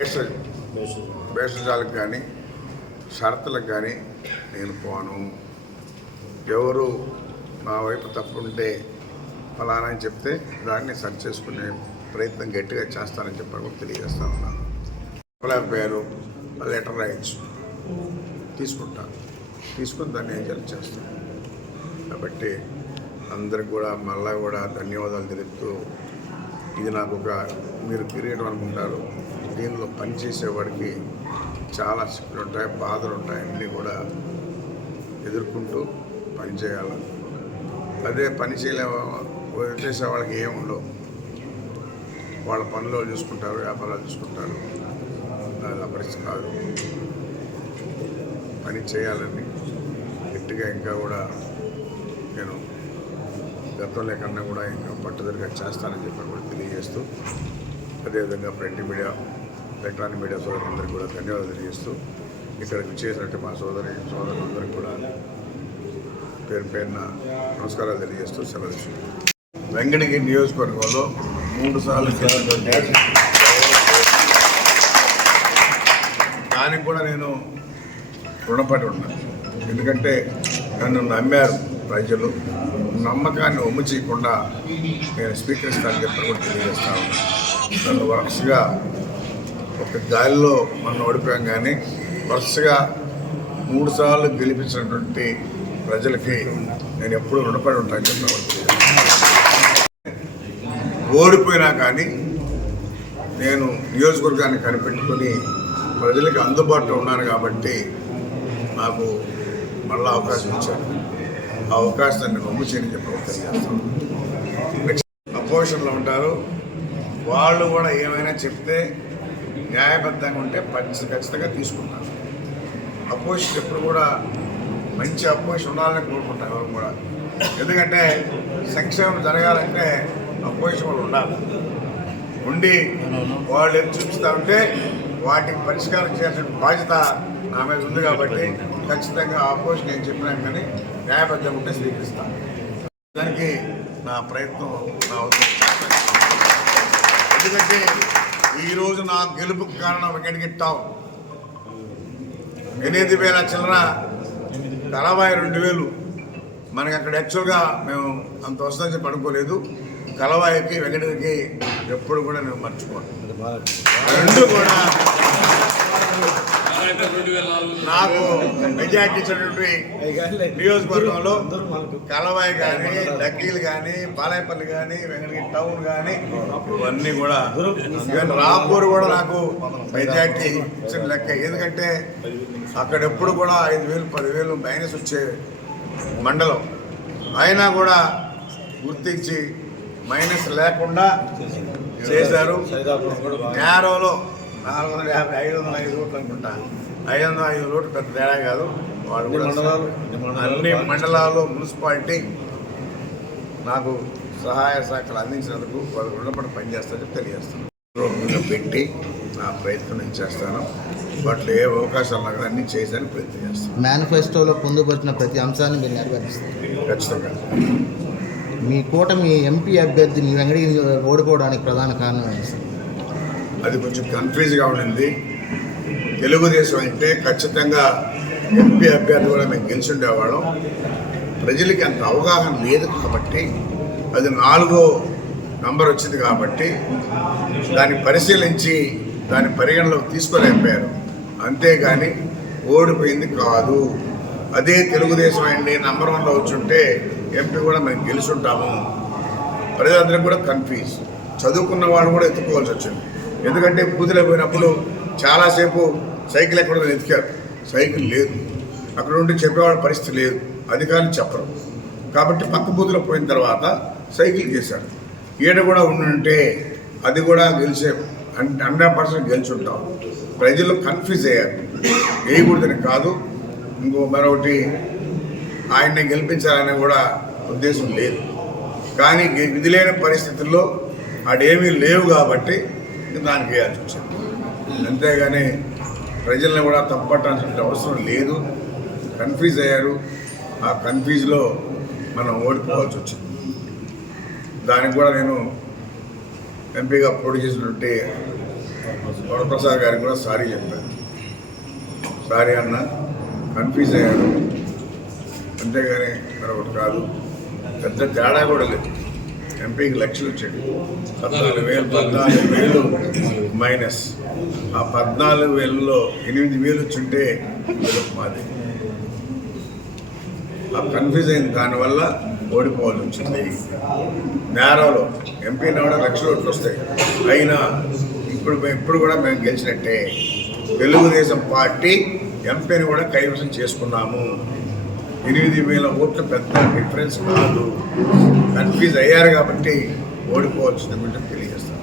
భేష- భేషజాలకు కానీ షరతులకు కానీ నేను పోను. ఎవరు నా వైపు తప్పుంటే ఫలానా అని చెప్తే దాన్ని సరి చేసుకునే ప్రయత్నం గట్టిగా చేస్తానని చెప్పి కూడా తెలియజేస్తా ఉన్నాను పేరు లెటర్ రాయొచ్చు. తీసుకుంటాను తీసుకుని దాన్ని ఏం చేస్తాను కాబట్టి అందరికి కూడా మళ్ళా కూడా ధన్యవాదాలు తెలుపుతూ ఇది నాకు ఒక మీరు కిరీటం అనుకుంటారు దీనిలో పనిచేసేవాడికి చాలా శక్తులు ఉంటాయి బాధలు ఉంటాయి అన్నీ కూడా ఎదుర్కొంటూ పనిచేయాలి అదే పని చేయలే వదిలేసే వాళ్ళకి ఏముండవు ఉండవు. వాళ్ళ పనులు చూసుకుంటారు వ్యాపారాలు చూసుకుంటారు. అది అపరిచి కాదు. పని చేయాలని గట్టిగా ఇంకా కూడా నేను గతంలో కన్నా కూడా ఇంకా పట్టుదలగా చేస్తానని చెప్పి కూడా తెలియజేస్తూ అదేవిధంగా ప్రింట్ మీడియా ఎలక్ట్రానిక్ మీడియా సోదరులందరికీ కూడా ధన్యవాదాలు తెలియజేస్తూ ఇక్కడికి చేసినట్టు మా సోదరి సోదరులందరికీ కూడా పేరు పేరున నమస్కారాలు తెలియజేస్తూ సెలవు. వెంకటగిరి నియోజకవర్గంలో మూడు సార్లు దానికి కూడా నేను రుణపడి ఉన్నాను. ఎందుకంటే నన్ను నమ్మారు. ప్రజలు నమ్మకాన్ని ఒమ్ము చేయకుండా నేను స్వీకరిస్తానని చెప్పి కూడా తెలియజేస్తా ఉన్నాను వరుసగా ఒక గాలిలో మనం ఓడిపోయాం కానీ వరుసగా మూడుసార్లు గెలిపించినటువంటి ప్రజలకి నేను ఎప్పుడూ రుణపడి ఉంటాను చెప్పి ఓడిపోయినా కానీ నేను నియోజకవర్గాన్ని కనిపెట్టుకొని ప్రజలకు అందుబాటులో ఉన్నాను కాబట్టి నాకు మళ్ళా అవకాశం ఇచ్చారు. ఆ అవకాశాన్ని నేను చేయని చెప్పి అపోజిషన్లో ఉంటారు. వాళ్ళు కూడా ఏమైనా చెప్తే న్యాయబద్ధంగా ఉంటే పంచ ఖచ్చితంగా తీసుకుంటారు. అపోజిషన్ ఎప్పుడు కూడా మంచి అపోజిషన్ ఉండాలని కోరుకుంటారు ఎవరు కూడా. ఎందుకంటే సంక్షేమం జరగాలంటే అపోజిషన్ వాళ్ళు ఉండాలి. ఉండి వాళ్ళు ఎత్తు చూపిస్తూ ఉంటే వాటికి పరిష్కారం చేయాల్సిన బాధ్యత నా మీద ఉంది కాబట్టి ఖచ్చితంగా ఆపోజిషన్ నేను చెప్పినా కానీ న్యాయబద్ధం ఉంటే స్వీకరిస్తాను దానికి నా ప్రయత్నం నా ఎందుకంటే ఈరోజు నా గెలుపుకు కారణం వెంకటగిరి టౌన్. ఎనిమిది వేల చిల్లర నలభై రెండు వేలు. మనకి అక్కడ యాక్చువల్గా మేము అంత వస్తుందని చెప్పి అనుకోలేదు కలవాయికి వెంకటగిరికి ఎప్పుడు కూడా నేను మర్చిపోను. రెండు కూడా నాకు మెజార్టీ ఇచ్చినటువంటి నియోజకవర్గంలో కలవాయి కానీ డక్కీలు కానీ బాలాయపల్లి కానీ వెంకటగిరి టౌన్ కానీ ఇవన్నీ కూడా ఈవెన్ రాపూర్ కూడా నాకు మెజార్టీ ఇచ్చిన లెక్క. ఎందుకంటే అక్కడ ఎప్పుడు కూడా ఐదు వేలు పదివేలు మైనస్ వచ్చే మండలం. అయినా కూడా గుర్తించి మైనస్ లేకుండా చేశారు. నేరోలో నాలుగు వందల యాభై ఐదు వందల ఐదు ఓట్లు అనుకుంటా. ఐదు వందల ఐదు ఓట్లు పెద్ద తేడా కాదు. వాళ్ళు కూడా అన్ని మండలాలు మున్సిపాలిటీ నాకు సహాయ శాఖలు అందించినందుకు వాళ్ళు రుణపడి పనిచేస్తారని తెలియజేస్తాను రూపంగా పెట్టి నా ప్రయత్నం నేను చేస్తాను. వాటిలో ఏ అవకాశాలు నాకు అన్ని చేశాను ప్రయత్నం చేస్తాను. మేనిఫెస్టోలో పొందుపరిచిన ప్రతి అంశాన్ని మీరు నెరవేరుస్తారు. ఖచ్చితంగా. మీ కూటమి ఎంపీ అభ్యర్థిని వెంకటగిరి ఓడిపోవడానికి ప్రధాన కారణం ఏంటి అది కొంచెం కన్ఫ్యూజ్గా ఉండింది. తెలుగుదేశం అంటే ఖచ్చితంగా ఎంపీ అభ్యర్థి కూడా మేము గెలిచి ఉండేవాళ్ళం ప్రజలకి అంత అవగాహన లేదు కాబట్టి అది నాలుగో నంబర్ వచ్చింది కాబట్టి దాన్ని పరిశీలించి దాన్ని పరిగణలోకి తీసుకోలేకపోయారు. అంతేగాని ఓడిపోయింది కాదు. అదే తెలుగుదేశం అండి నంబర్ వన్లో వచ్చుంటే ఎంపీ కూడా మేము గెలుచుంటాము. ప్రజలందరికీ కూడా కన్ఫ్యూజ్ చదువుకున్న వాళ్ళు కూడా ఎత్తుకోవాల్సి వచ్చింది. ఎందుకంటే పూజలో పోయినప్పుడు చాలాసేపు సైకిల్ ఎక్కడ వెతికారు. ఎతికారు సైకిల్ లేదు. అక్కడ ఉండి చెప్పేవాళ్ళ పరిస్థితి లేదు. అధికారులు చెప్పరు. కాబట్టి పక్క బూతులో పోయిన తర్వాత సైకిల్ చేశాడు ఈడ కూడా ఉండుంటే అది కూడా గెలిచే హండ్రెడ్ పర్సెంట్ గెలిచుంటాం. ప్రజలు కన్ఫ్యూజ్ అయ్యారు. వేయకూడదని కాదు. ఇంకో మరొకటి ఆయన్ని గెలిపించాలని కూడా ఉద్దేశం లేదు. కానీ విధి లేని పరిస్థితుల్లో ఆడేమీ లేవు కాబట్టి దానికి వేయాల్సి వచ్చింది అంతేగాని ప్రజల్ని కూడా తప్పట్టాల్సిన అవసరం లేదు. కన్ఫ్యూజ్ అయ్యారు. ఆ కన్ఫ్యూజ్లో మనం ఓడిపోవాల్సి వచ్చింది. దానికి కూడా నేను ఎంపీగా పోటీ చేసినట్టు వరప్రసాద్ గారికి కూడా సారీ చెప్పాను. సారీ అన్న కన్ఫ్యూజ్ అయ్యాను అంతేగాని మరొకటి కాదు. పెద్ద తేడా కూడా లేదు. ఎంపీకి లక్షలు వచ్చాడు పద్నాలుగు వేలు పద్నాలుగు వేలు మైనస్. ఆ పద్నాలుగు వేలలో ఎనిమిది వేలు వచ్చుంటే మాది. ఆ కన్ఫ్యూజ్ అయిన దానివల్ల ఓడిపోవాల్సి వచ్చింది. నేరాలో ఎంపీ కూడా లక్షల ఓట్లు వస్తాయి. అయినా ఇప్పుడు ఇప్పుడు కూడా మేము గెలిచినట్టే. తెలుగుదేశం పార్టీ ఎంపీని కూడా కైవసం చేసుకున్నాము. ఎనిమిది వేల ఓట్ల పెద్ద డిఫరెన్స్ కాదు. కన్ఫ్యూజ్ అయ్యారు కాబట్టి ఓడిపోవాల్సిన బిడ్డ తెలియదు